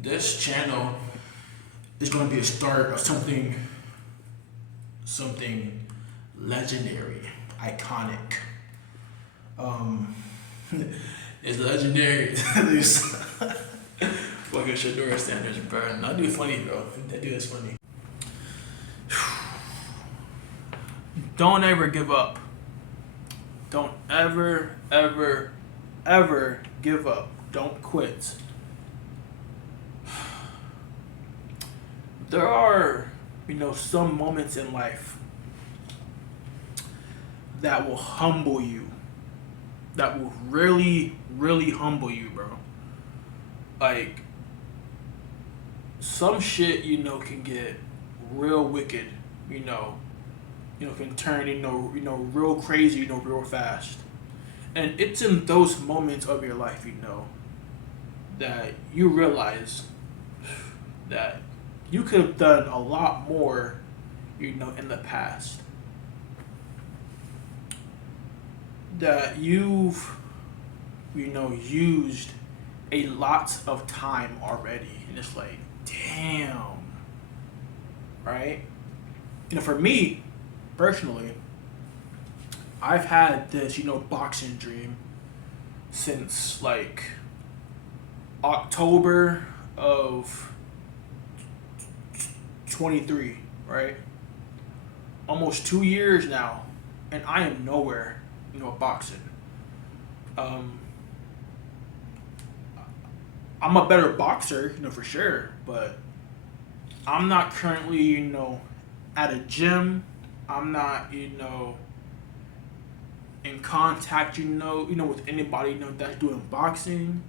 This channel is going to be a start of something legendary, iconic. Um, it's legendary. These fucking Shadura standards, bro. That dude funny, bro. That dude is funny. Don't ever give up. Don't ever give up. Don't quit. There are, some moments in life that will humble you. That will really humble you, bro. Like, some shit, can get real wicked, can turn, real crazy, real fast. And it's in those moments of your life, that you realize that you could have done a lot more, in the past. That you've, used a lot of time already. And it's like, damn. Right? For me, personally, I've had this, boxing dream since like October of 23, right? Almost 2 years now, and I am nowhere, boxing. Um, I'm a better boxer, for sure, but I'm not currently, at a gym. I'm not, in contact, with anybody, that's doing boxing.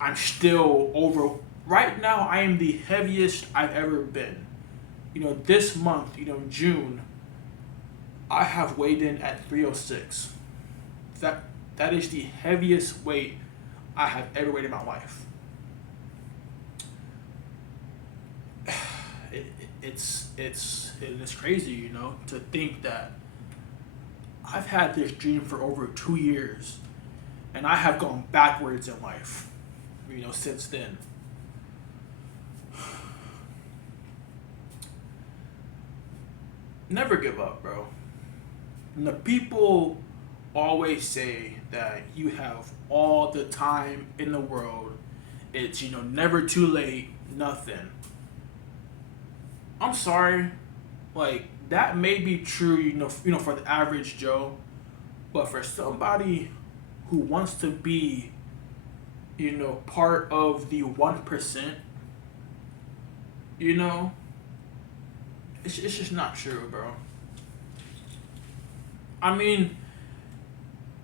I'm still over. Right now, I am the heaviest I've ever been. This month, June, I have weighed in at 306. That is the heaviest weight I have ever weighed in my life. It's crazy, to think that I've had this dream for over 2 years, and I have gone backwards in life, since then. Never give up, bro. And the people always say that you have all the time in the world. It's, never too late, nothing. I'm sorry, like that may be true, for the average Joe, but for somebody who wants to be, part of the 1%, you know, it's just not true, bro. I mean,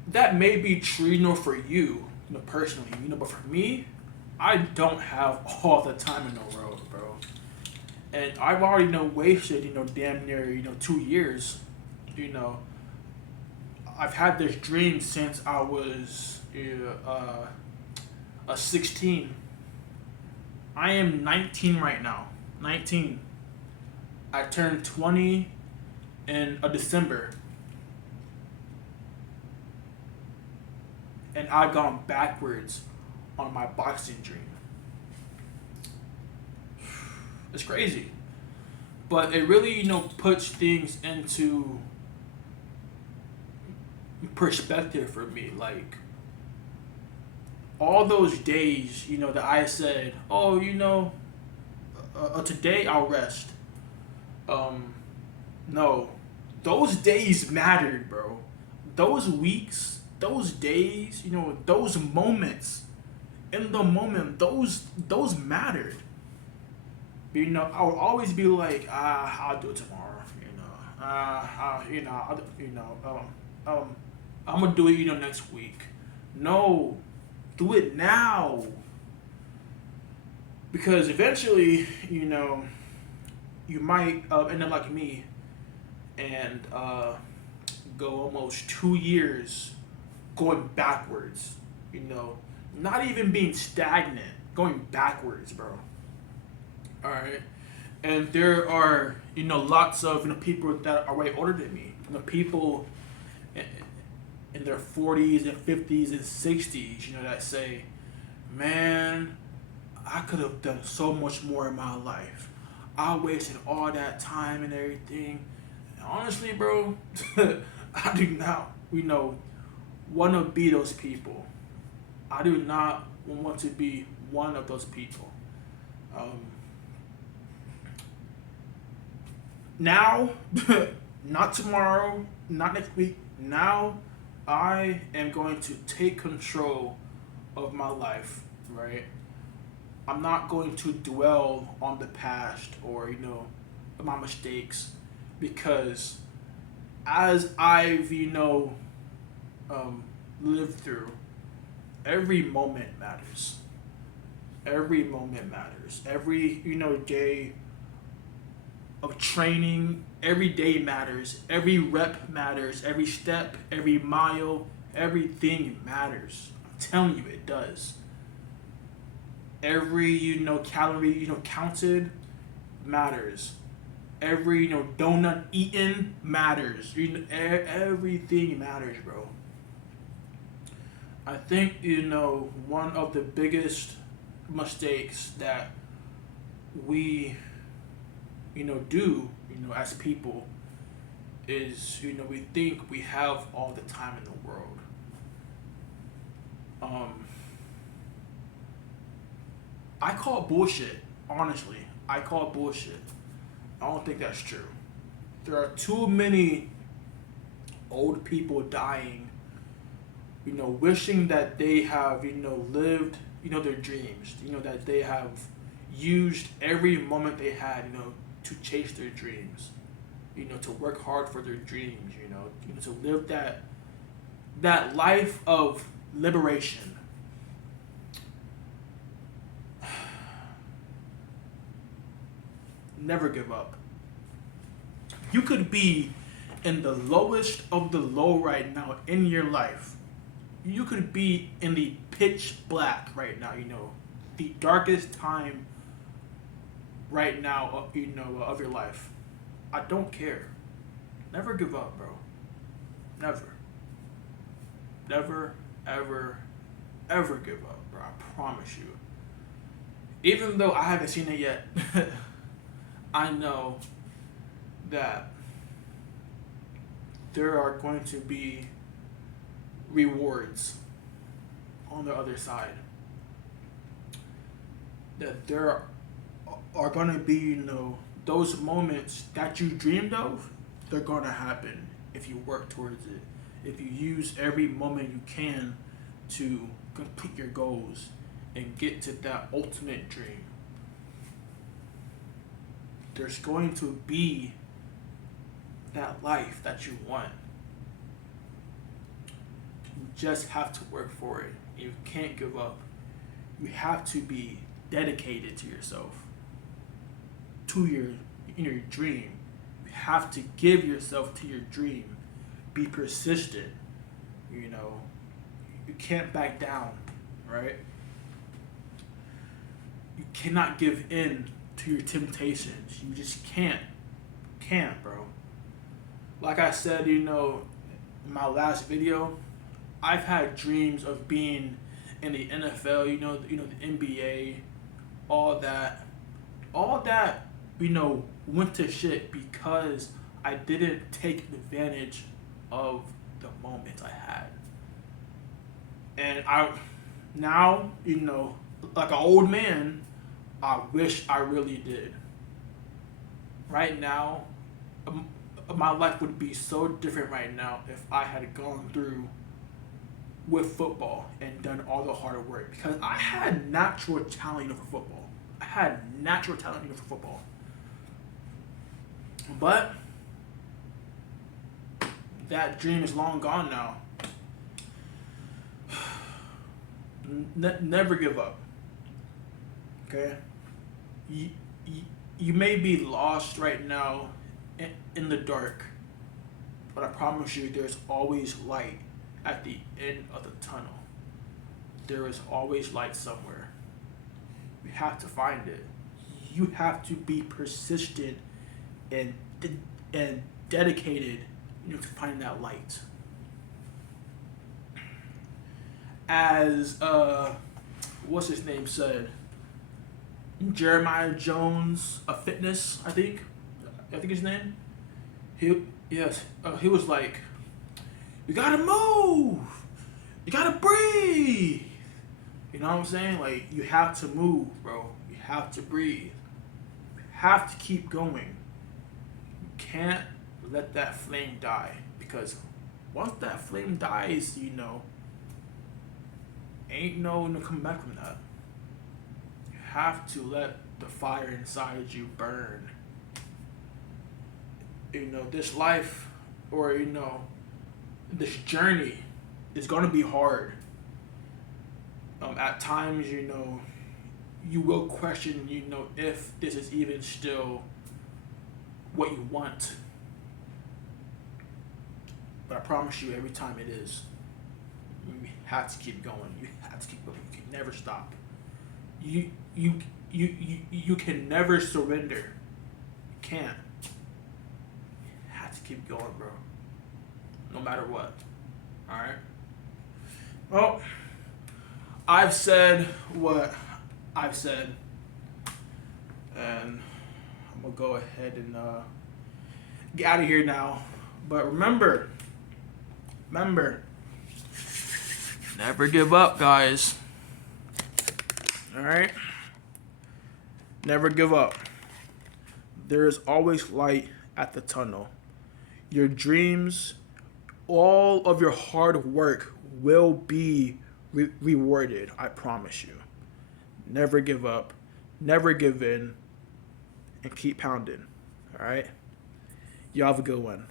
that may be true, for you, personally, but for me, I don't have all the time in the world, bro. And I've already wasted, damn near, 2 years. You know, I've had this dream since I was a 16. I am 19 right now. 19. I turned 20 in a December. And I've gone backwards on my boxing dream. It's crazy. But it really, puts things into perspective for me. Like, all those days, that I said, oh, today I'll rest. No. Those days mattered, bro. Those weeks, those days, those moments, in the moment, those mattered. I would always be like, I'll do it tomorrow. I'm gonna do it, next week. No, do it now. Because eventually, you might end up like me and go almost 2 years going backwards. Not even being stagnant, going backwards, bro. All right, and there are lots of people that are way older than me. People in their 40s and 50s and 60s. That say, man, I could have done so much more in my life. I wasted all that time and everything. And honestly, bro, I do not, want to be those people. I do not want to be one of those people. Um, Now, not tomorrow, not next week. Now, I am going to take control of my life, right? I'm not going to dwell on the past or, my mistakes because as I've, um, lived through, every moment matters. Every moment matters. Every, day of training, every day matters. Every rep matters. Every step, every mile, everything matters. I'm telling you, it does. Every calorie counted matters. Every donut eaten matters. Everything matters, bro. I think one of the biggest mistakes that we do as people is we think we have all the time in the world. Um, I call it bullshit. Honestly, I call it bullshit. I don't think that's true. There are too many old people dying, wishing that they have, lived, their dreams, that they have used every moment they had, to chase their dreams, to work hard for their dreams, to live that life of liberation. Never give up. You could be in the lowest of the low right now in your life. You could be in the pitch black right now, the darkest time right now, of your life. I don't care. Never give up, bro. Never. Never, ever, ever give up, bro. I promise you. Even though I haven't seen it yet, I know that there are going to be rewards on the other side. That there are going to be, those moments that you dreamed of, they're going to happen if you work towards it. If you use every moment you can to complete your goals and get to that ultimate dream. There's going to be that life that you want. You just have to work for it. You can't give up. You have to be dedicated to yourself, to your dream. You have to give yourself to your dream. Be persistent. You can't back down, right? You cannot give in to your temptations. You just can't, bro. Like I said, in my last video, I've had dreams of being in the NFL, the NBA, all that, all that, went to shit because I didn't take advantage of the moment I had. And I now, like an old man, I wish I really did. Right now, my life would be so different right now if I had gone through with football and done all the hard work because I had natural talent for football. I had natural talent for football. But that dream is long gone now. Never give up. Okay? You, you, you may be lost right now in the dark, but I promise you there's always light at the end of the tunnel. There is always light somewhere. You have to find it. You have to be persistent and and dedicated, to find that light. As what's his name said, Jeremiah Jones, a fitness, I think his name. He yes, he was like, you gotta move, you gotta breathe. You know what I'm saying? Like you have to move, bro. You have to breathe. You have to keep going. You can't let that flame die because once that flame dies, ain't no come back from that. You have to let the fire inside you burn. This life, or this journey is gonna be hard. At times, you will question, if this is even still what you want. But I promise you, every time it is. You have to keep going. You have to keep going. You can never stop. You you you can never surrender. You can't. You have to keep going, bro. No matter what. All right. Well, I've said what I've said, and I'm gonna go ahead and get out of here now. But remember, never give up, guys. All right, never give up. There is always light at the tunnel. Your dreams, all of your hard work will be rewarded. I promise you. Never give up. Never give in. And keep pounding. All right? Y'all have a good one.